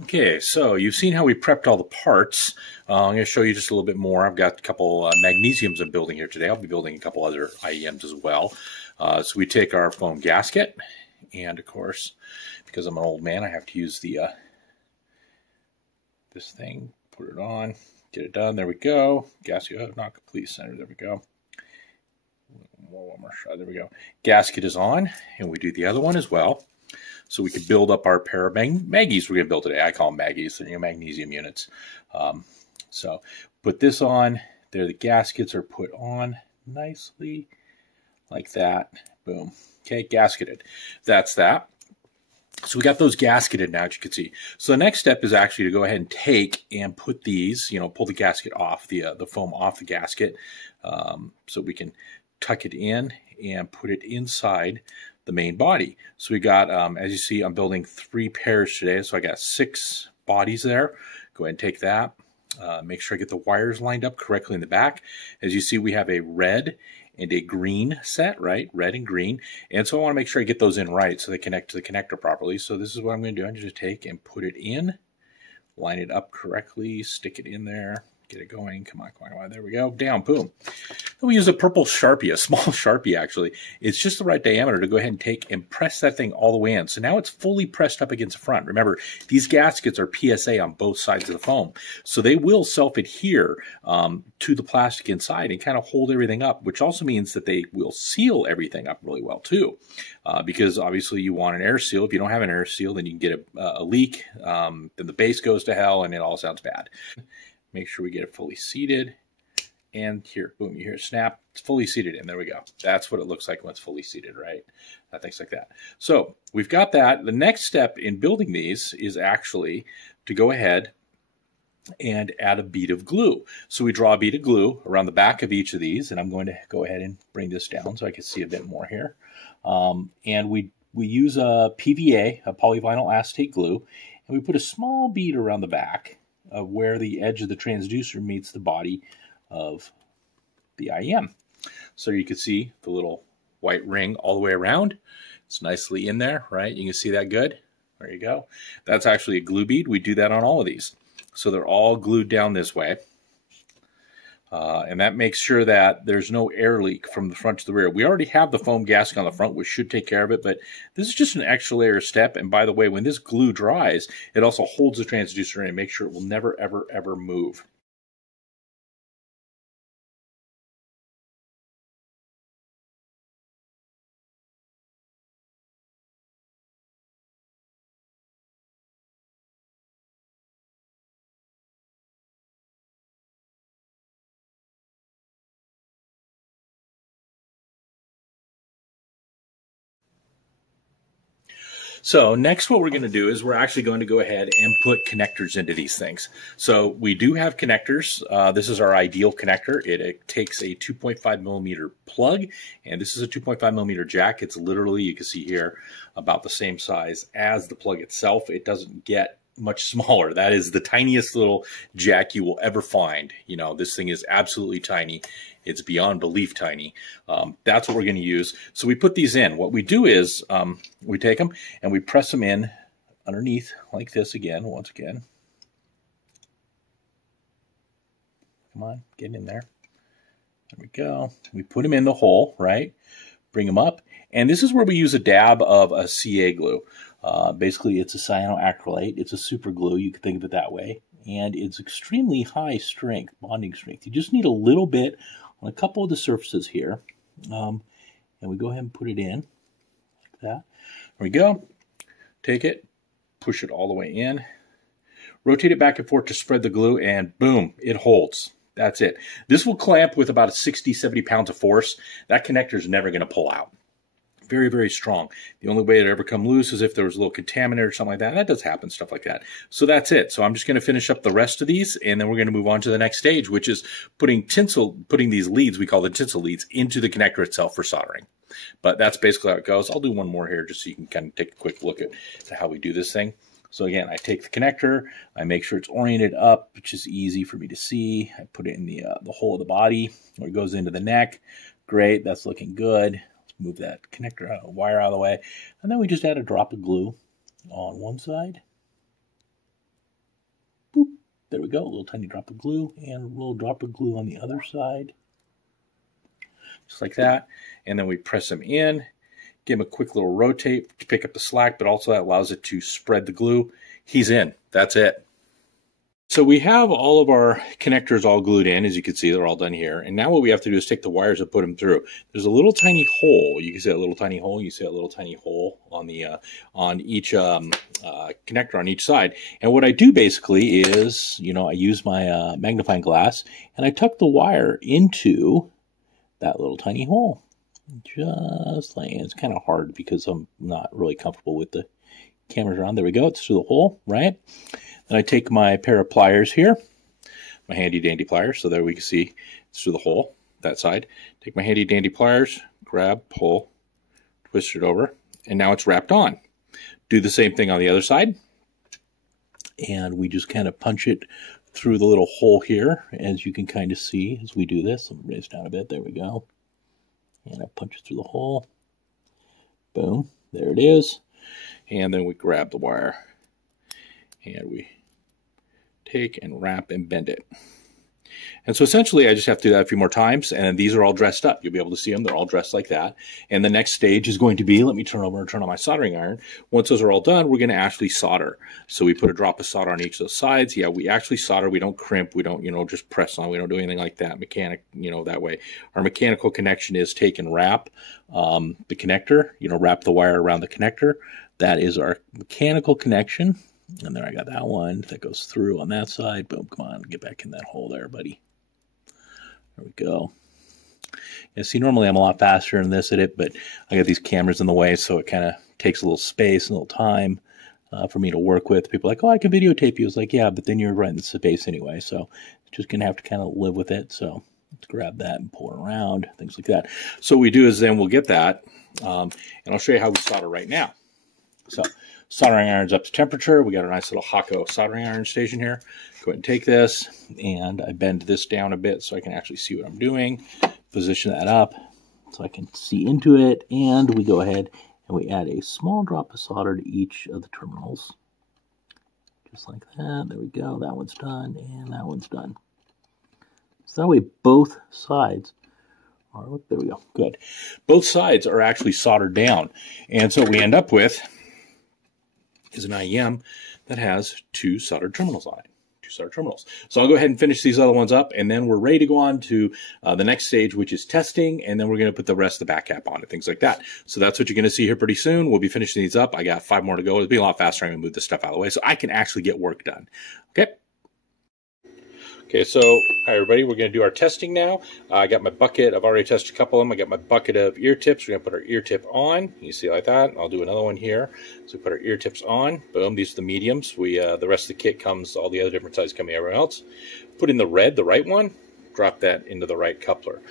Okay, so you've seen how we prepped all the parts. I'm going to show you just a little bit more. I've got a couple magnesiums I'm building here today. I'll be building a couple other IEMs as well. So we take our foam gasket, and of course, because I'm an old man, I have to use the this thing, put it on, get it done. There we go. Gasket not complete center. There we go. One more shot. There we go. Gasket is on, and we do the other one as well. So we could build up our pair of Maggies we're going to build today. I call them Maggies. They're magnesium units. So put this on. There the gaskets are put on nicely like that. Boom. Okay, gasketed. That's that. So we got those gasketed now, as you can see. So the next step is actually to go ahead and take and put these, pull the gasket off, the foam off the gasket, so we can tuck it in and put it inside the main body. So we got, as you see, I'm building 3 pairs today. So I got 6 bodies there. Go ahead and take that. Make sure I get the wires lined up correctly in the back. As you see, we have a red and a green set, right? Red and green. And so I want to make sure I get those in right so they connect to the connector properly. So this is what I'm going to do. I'm going to take and put it in, line it up correctly, stick it in there. Get it going. Come on, come on. There we go. Down. Boom. And we use a purple Sharpie, a small Sharpie, actually. It's just the right diameter to go ahead and take and press that thing all the way in. So now it's fully pressed up against the front. Remember, these gaskets are PSA on both sides of the foam. So they will self-adhere to the plastic inside and kind of hold everything up, which also means that they will seal everything up really well, too. Because obviously you want an air seal. If you don't have an air seal, then you can get a leak. Then the base goes to hell and it all sounds bad. Make sure we get it fully seated. And here, boom, you hear it snap. It's fully seated in. There we go. That's what it looks like when it's fully seated, right? Things like that. So we've got that. The next step in building these is actually to go ahead and add a bead of glue. So we draw a bead of glue around the back of each of these. And I'm going to go ahead and bring this down so I can see a bit more here. And we use a PVA, a polyvinyl acetate glue. And we put a small bead around the back of where the edge of the transducer meets the body of the IEM. So you can see the little white ring all the way around. It's nicely in there, right? You can see that good. There you go. That's actually a glue bead. We do that on all of these. So they're all glued down this way. And that makes sure that there's no air leak from the front to the rear. We already have the foam gasket on the front, which should take care of it, but this is just an extra layer step. And by the way, when this glue dries, it also holds the transducer in and makes sure it will never, ever, ever move. So next what we're going to do is we're actually going to go ahead and put connectors into these things. So we do have connectors. This is our ideal connector. It takes a 2.5 millimeter plug, and this is a 2.5 millimeter jack. It's literally, you can see here, about the same size as the plug itself. It doesn't get much smaller. That is the tiniest little jack you will ever find. This thing is absolutely tiny. It's beyond belief tiny. That's what we're going to use. So we put these in. What we do is we take them and we press them in underneath like this again, once again. Come on, get in there. There we go. We put them in the hole, right? Bring them up. And this is where we use a dab of a CA glue. Basically, it's a cyanoacrylate. It's a super glue. You can think of it that way. And it's extremely high strength, bonding strength. You just need a little bit on a couple of the surfaces here. And we go ahead and put it in like that. There we go. Take it, push it all the way in. Rotate it back and forth to spread the glue, and boom, it holds. That's it. This will clamp with about 60, 70 pounds of force. That connector is never going to pull out. Very, very strong. The only way it ever come loose is if there was a little contaminant or something like that. And that does happen, stuff like that. So that's it. So I'm just going to finish up the rest of these, and then we're going to move on to the next stage, which is putting these leads, we call them tinsel leads, into the connector itself for soldering. But that's basically how it goes. I'll do one more here just so you can kind of take a quick look at how we do this thing. So again, I take the connector, I make sure it's oriented up, which is easy for me to see. I put it in the hole of the body where it goes into the neck. Great, that's looking good. Let's move that connector wire out of the way. And then we just add a drop of glue on one side There we go, a little tiny drop of glue, and a little drop of glue on the other side. Just like that. And then we press them in, give him a quick little rotate to pick up the slack, but also that allows it to spread the glue. He's in. That's it. So we have all of our connectors all glued in. As you can see, they're all done here. And now what we have to do is take the wires and put them through. There's a little tiny hole. You can see that little tiny hole. You see that little tiny hole on the on each connector on each side. And what I do basically is, I use my magnifying glass and I tuck the wire into that little tiny hole. Just like, it's kind of hard because I'm not really comfortable with the cameras around. There we go. It's through the hole, right? Then I take my pair of pliers here, my handy dandy pliers. So there we can see it's through the hole, that side. Take my handy dandy pliers, grab, pull, twist it over, and now it's wrapped on. Do the same thing on the other side. And we just kind of punch it through the little hole here, as you can kind of see as we do this. Let me raise down a bit. There we go. And I punch it through the hole. Boom. There it is. And then we grab the wire and we take and wrap and bend it. And so essentially I just have to do that a few more times, and these are all dressed up. You'll be able to see them. They're all dressed like that. And the next stage is going to be, let me turn over and turn on my soldering iron. Once those are all done, we're going to actually solder. So we put a drop of solder on each of those sides. Yeah, we actually solder. We don't crimp. We don't, just press on. We don't do anything like that. That way. Our mechanical connection is take and wrap the connector, wrap the wire around the connector. That is our mechanical connection. And there I got that one that goes through on that side. Boom, come on, get back in that hole there, buddy. There we go. Yeah, see, normally I'm a lot faster than this at it, but I got these cameras in the way, so it kind of takes a little space, a little time for me to work with. People are like, oh, I can videotape you. It's like, yeah, but then you're right in the space anyway, so just going to have to kind of live with it. So let's grab that and pull it around, things like that. So what we do is then we'll get that, and I'll show you how we solder right now. So soldering iron's up to temperature. We got a nice little Hakko soldering iron station here. Go ahead and take this, and I bend this down a bit so I can actually see what I'm doing. Position that up so I can see into it, and we go ahead and we add a small drop of solder to each of the terminals. Just like that. There we go. That one's done, and that one's done. So that way both sides are, there we go, good. Both sides are actually soldered down. And so what we end up with is an IEM that has two soldered terminals on it. Two soldered terminals. So I'll go ahead and finish these other ones up, and then we're ready to go on to the next stage, which is testing, and then we're going to put the rest of the back cap on it, things like that. So that's what you're going to see here pretty soon. We'll be finishing these up. I got 5 more to go. It'll be a lot faster. I'm going to move this stuff out of the way so I can actually get work done. Okay. Okay, so hi everybody, we're going to do our testing now. I got my bucket, I've already tested a couple of them. I got my bucket of ear tips. We're going to put our ear tip on. You see like that. I'll do another one here. So we put our ear tips on. Boom, these are the mediums. The rest of the kit comes, all the other different sizes come everywhere else. Put in the red, the right one, drop that into the right coupler.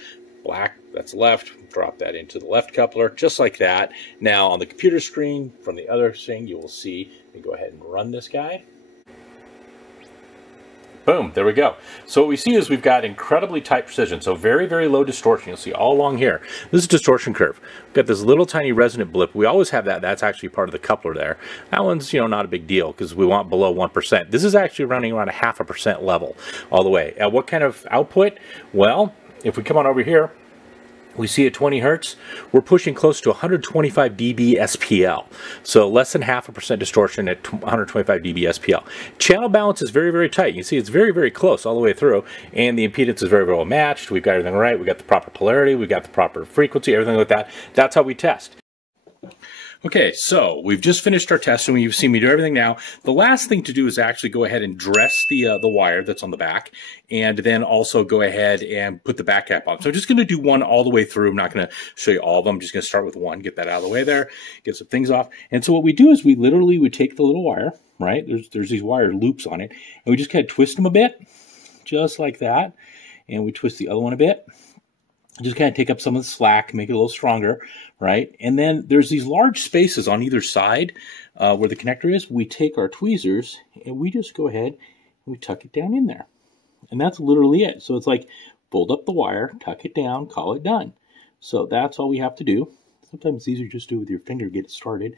Black, that's left, drop that into the left coupler, just like that. Now on the computer screen from the other thing, you will see, let me go ahead and run this guy. Boom, there we go. So what we see is we've got incredibly tight precision, so very, very low distortion. You'll see all along here. This is distortion curve. We've got this little tiny resonant blip. We always have that. That's actually part of the coupler there. That one's, not a big deal because we want below 1%. This is actually running around a 0.5% level all the way. At what kind of output? Well, if we come on over here, we see at 20 hertz, we're pushing close to 125 dB SPL. So less than 0.5% distortion at 125 dB SPL. Channel balance is very, very tight. You see it's very, very close all the way through. And the impedance is very, very well matched. We've got everything right. We've got the proper polarity. We've got the proper frequency, everything like that. That's how we test. Okay, so we've just finished our test, and you've seen me do everything now. The last thing to do is actually go ahead and dress the wire that's on the back, and then also go ahead and put the back cap on. So I'm just going to do one all the way through. I'm not going to show you all of them. I'm just going to start with one, get that out of the way there, get some things off. And so what we do is we literally would take the little wire, right? There's these wire loops on it, and we just kind of twist them a bit, just like that. And we twist the other one a bit. Just kind of take up some of the slack, make it a little stronger, right? And then there's these large spaces on either side where the connector is. We take our tweezers and we just go ahead and we tuck it down in there. And that's literally it. So it's like fold up the wire, tuck it down, call it done. So that's all we have to do. Sometimes it's easier just to do with your finger, get it started.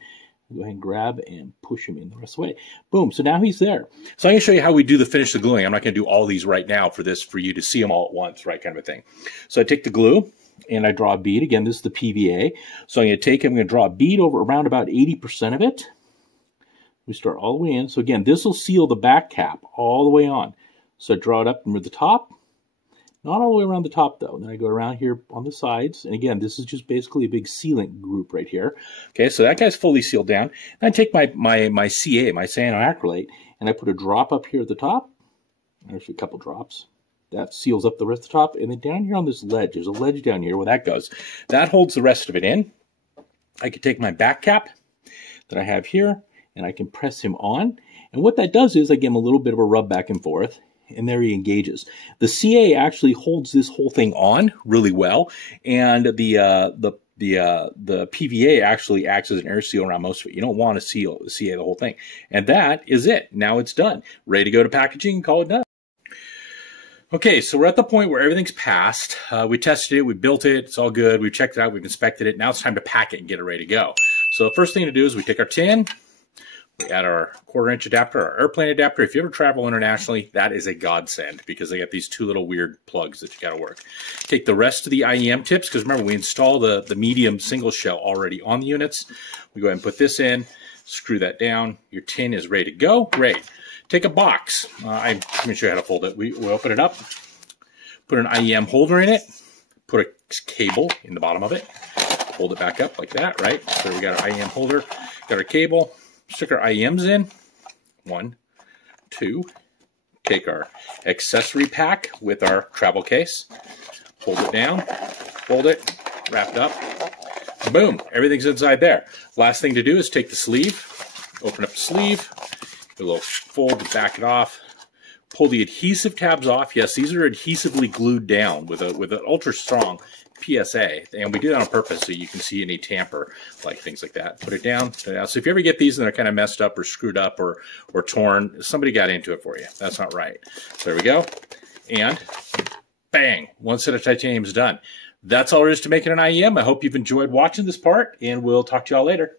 Go ahead and grab and push him in the rest of the way. Boom. So now he's there. So I'm going to show you how we do the finish the gluing. I'm not going to do all these right now for this, for you to see them all at once, right, kind of a thing. So I take the glue and I draw a bead. Again, this is the PVA. So I'm going to draw a bead over around about 80% of it. We start all the way in. So again, this will seal the back cap all the way on. So I draw it up near the top. Not all the way around the top, though. Then I go around here on the sides. And again, this is just basically a big sealant group right here. Okay, so that guy's fully sealed down. And I take my CA, my cyanoacrylate, and I put a drop up here at the top. There's a couple drops. That seals up the rest of the top. And then down here on this ledge, there's a ledge down here where that goes. That holds the rest of it in. I can take my back cap that I have here, and I can press him on. And what that does is I give him a little bit of a rub back and forth. And there he engages. The CA actually holds this whole thing on really well, and the PVA actually acts as an air seal around most of it. You don't want to seal the CA the whole thing. And that is it. Now it's done. Ready to go to packaging and call it done. Okay, so we're at the point where everything's passed. We tested it, we built it, it's all good. We've checked it out, we've inspected it. Now it's time to pack it and get it ready to go. So the first thing to do is we take our tin. We add our 1/4-inch adapter, our airplane adapter. If you ever travel internationally, that is a godsend because they got these two little weird plugs that you got to work. Take the rest of the IEM tips because remember, we install the medium single shell already on the units. We go ahead and put this in, screw that down. Your tin is ready to go. Great. Take a box. I'm going to show you how to fold it. We open it up, put an IEM holder in it, put a cable in the bottom of it, fold it back up like that, right? So we got our IEM holder, got our cable. Stick our IEMs in, 1, 2, take our accessory pack with our travel case, hold it down, fold it, wrap it up, boom, everything's inside there. Last thing to do is take the sleeve, open up the sleeve, do a little fold to back it off, pull the adhesive tabs off. Yes, these are adhesively glued down with an ultra strong PSA, and we do that on purpose so you can see any tamper, like things like that. Put it down. So if you ever get these and they're kind of messed up or screwed up or torn, somebody got into it for you. That's not right. So there we go. And bang, one set of titanium is done. That's all there is to making an IEM. I hope you've enjoyed watching this part, and we'll talk to y'all later.